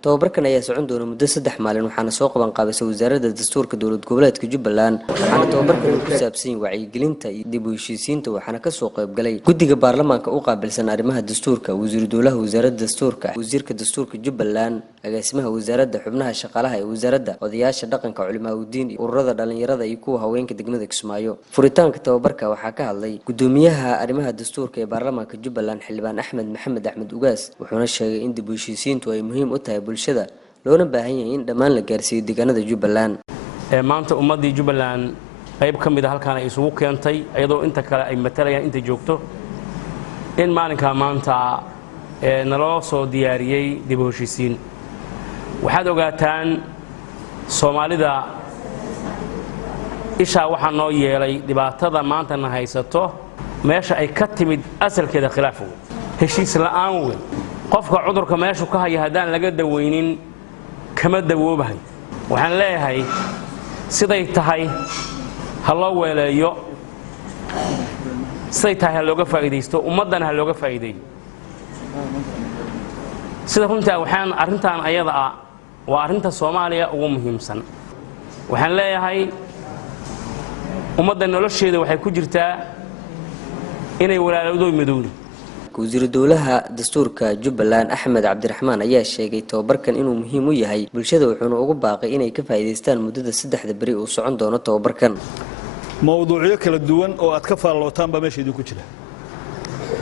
tababarkan ayaa socon doona muddo 3 maalin waxaana soo qaban qaabisay wasaaradda dastuurka dowlad goboleedka Jubbaland waxaana tababarkan ku saabsan wacyigelinta iyo dib u heshiisiinta waxaana ka soo qayb galay guddiga baarlamaanka u qaabilsan arrimaha dastuurka wasiir dowlaha wasaaradda dastuurka wasiirka dastuurka Jubbaland agaasimaha wasaaradda xubnaha shaqaalaha ee wasaaradda odayaasha dhaqanka culimaa u diin ururada dhalinyarada iyo kuwa haweenka degmada Kismaayo furitaanka tababarka waxaa ka hadlay gudoomiyaha arrimaha dastuurka ee baarlamaanka Jubbaland xildhibaan Axmed Maxamed Axmed Ugaas wuxuuna sheegay in dib u heshiisiintu ay muhiim u tahay bulshada loona baahan yahay in dhammaan la gaarsiiyo deegaanada Jubbaland maanta ummadii Jubbaland qayb kamid ah halkaan ay isugu keentay iyadoo inta kale ay matalayaan inta joogto in maalinka maanta naloo soo diyaariyay dib u heshiisiin waxaad ogaataan Soomaalida isha waxa noo yeelay dhibaatada maanta na haysato meesha ay ka timid asalkeeda khilaafo heshiis la'aan weyn qofka cudurka meesha ka haya hadaan laga daweynin kama dawoobahay waxaan leeyahay siday tahay haloo weeleeyo siday tahay looga faa'iideysto ummadana looga faa'iideeyo sida runtii waxaan arintan ayada ah waa arinta Soomaaliya ugu muhiimsan waxaan leeyahay ummadda nolosheeda waxay ku jirtaa inay walaalowdo midowdo wasiir dowlaha dastuurka Jubbaland Axmed Cabdiraxmaan ayaa sheegay tababarkan inuu muhiim u yahay bulshada wuxuuna ugu baaqay inay ka faa'iideystaan muddada 3 bari oo socon doono tababarkan mowduucyo kala duwan oo aad ka faalootaan ba meesha idinku jira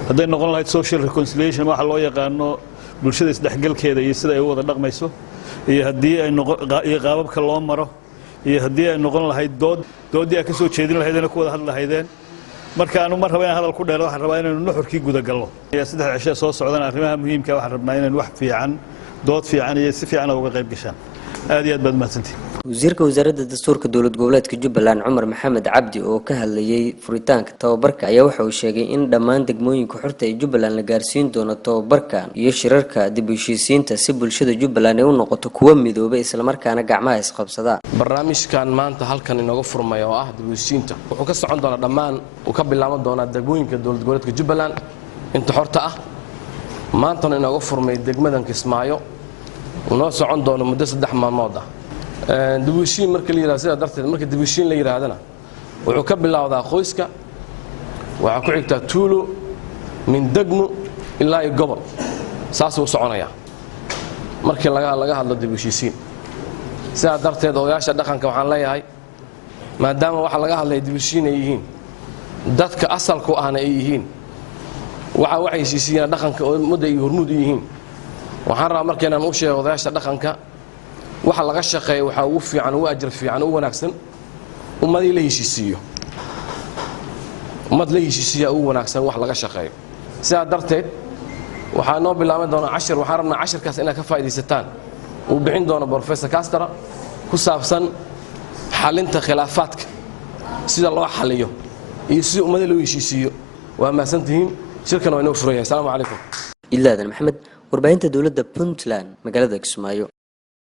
haday noqon lahayd social reconciliation waxa loo yaqaano bulshada isdhexgalkeeda iyo sida ay u wada dhaqmayso iyo hadii ay qaababka loo maro iyo hadii ay noqon lahayd doodii ka soo jeedin lahaydna ku wada hadlahaydeen marka aanu mar rabaa hadal ku dheer waxaan rabaa inaan nuxurkii guda galno ee 3 cisho soo socdaan arrimaha muhiimka waxaan rabnaa inaan wax fiican dood fiican iyo si fiican uga qayb gashaan aad iyo aad baad mahadsantihiin wasiirka wasaaradda dastuurka dowlad goboleedka Jubbaland Cumar Maxamed Cabdi oo ka hadlayay furitaanka tababarka ayaa waxa uu sheegay in dhammaan degmooyinka xorta ee Jubbaland la gaarsiin doono tababarkan iyo shirarka dib u heshiisiinta si bulshada Jubbaland ay u noqoto kuwo midoobay isla markaana gacmaha isqabsada barnaamijkan maanta halkan inooga furmay oo ah dib u heshiisiinta wuxuu ka socon doonaa dhammaan uu ka bilaaban doonaa degmooyinka dowlad goboleedka Jubbaland inta xorta ah maanta inooga furmay degmadan Kismaayo ونو سocon doono muddo 3 maalmood ah dibushiin markii la yiraahdo sida darteed markii dibushiin la yiraahdana wuxuu ka bilowdaa qoyska waxa ku xigta tuulo min degmo ilaa iyo gobol saas uu soconaya markii laga hadlo dibushiin sida darteed odayaasha dhaqanka waxaan leeyahay maadaama waxa laga hadlay dibushiin ay yihiin dadka asalku ahna ay yihiin waxa waxay heshiisiyeen dhaqanka oo muddo iyo hormuud yihiin waxaan rabaa markeenan u sheego odayaasha dhaqanka waxa laga shaqeeyo waxa ugu fiican oo ajir fiican oo wanaagsan ummadii la heshiisiyo ummad la heshiisiyo oo wanaagsan wax laga shaqeeyo sida darteed waxa noo bilaaban doona 10 waxaan rabnaa 10kaas inaad ka faa'iideysataan uu bixin doono professor Castro ku saabsan xalinta khilaafaadka sida loo xaliyo iyo sida ummadii loo heshiisiyo waa maasantihiin shirkan waa inoo furan yahay assalaamu calaykum ilaadan maxamed warbaahinta dowladda Puntland magaalada Kismaayo